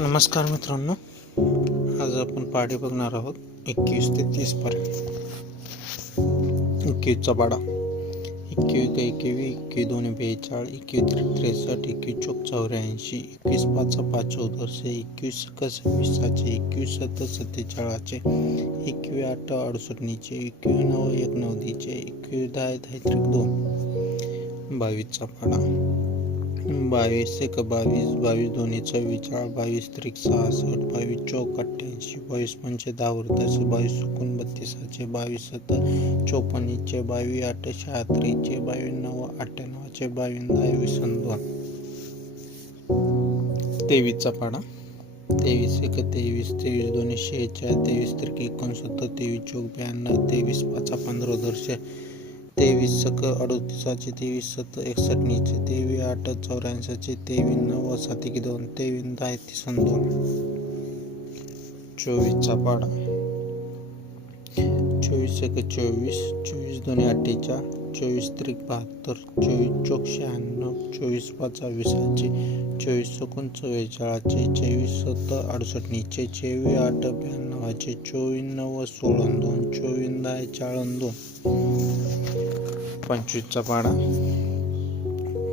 नमस्कार मित्रांनो, आज आपण पाढे बघणार आहोत 21 ते 30 पर्यंत. 21चा पाढा. 21 21 21 2 42 21 63 21 चौक 84 21 5 5 14 21 26 21 7 47 21 8 68 21 9 1 9 21 10 2. 22चा पाढा. 22 1 22 22 2 44 22 3 66 22 चौक 88 22 5 10 22 सुकून 32 22 7 54 22 8 76 22 9 98 22 10 22. 23चा पाढा. 23 1 23 23 2 46 23 3 69 23 चौक 92 23 5 15 23 सक 38 23 7 61 23 8 84 23 9 7 2 23 10 2. 24चा पाढा. 24 1 24 24 2 48 24 3 72 24 चौक 96 24 5 20 24 सकून 44 24 7 68 24 8 92 24 9 16 2 24 10 42. 25चा पाढा.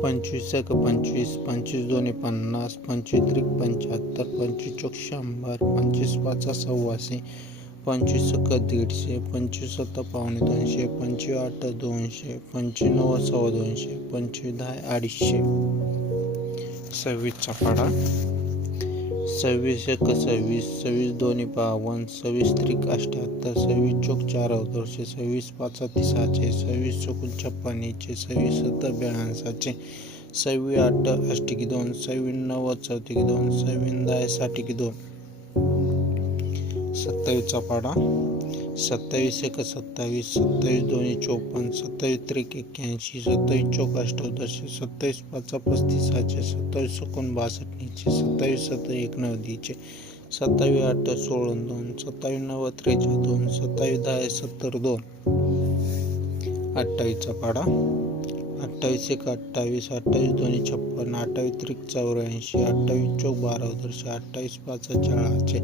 25 1 25 25 2 50 25 3 75 25 चौक 100 25 5 86 25 1 150 25 7 पावणे 200 25 8 200 25 9 250 25 10 250. 26चा पाढा. 26 1 26 26 2 52 26 3 78 26 चौक 4 26 5 30 26 चौकून 56 26 7 82 26 8 82 26 9 42 26 10 62. 27चा पाढा. 27 1 27 27 2 54 27 3 81 27 चौक 88 27 5 35 27 सकून 62 27 7 1 9 27 8 16 2 27 9 42 27 10 72. 28चा पाढा. 28 1 28 28 2 56 28 3 84 28 चौक 12 28 5 40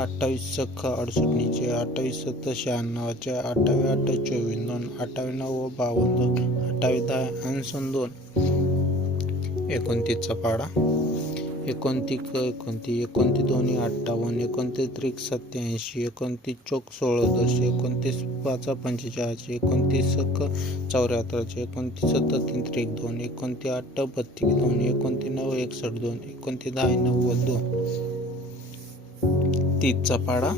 28 सख 68 28 7 96 28 8 24 2 28 9 52 28 10 2. 29चा पाढा. 29 29 29 2 58 29 3 87 29 चौक 16 29 5 45 29 सख 74 29 7 3 2 29 8 32 29 9 61 2 29 10 92. 30चा पाढा.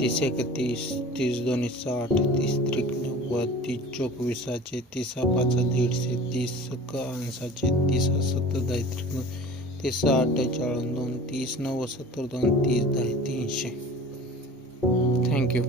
30 1 30 30 2 60 30 3 90 30 चौक 20 30 5 150 30 सक 80 30 7 10 30 8 42 30 9 72 30 10 300. थँक्यू.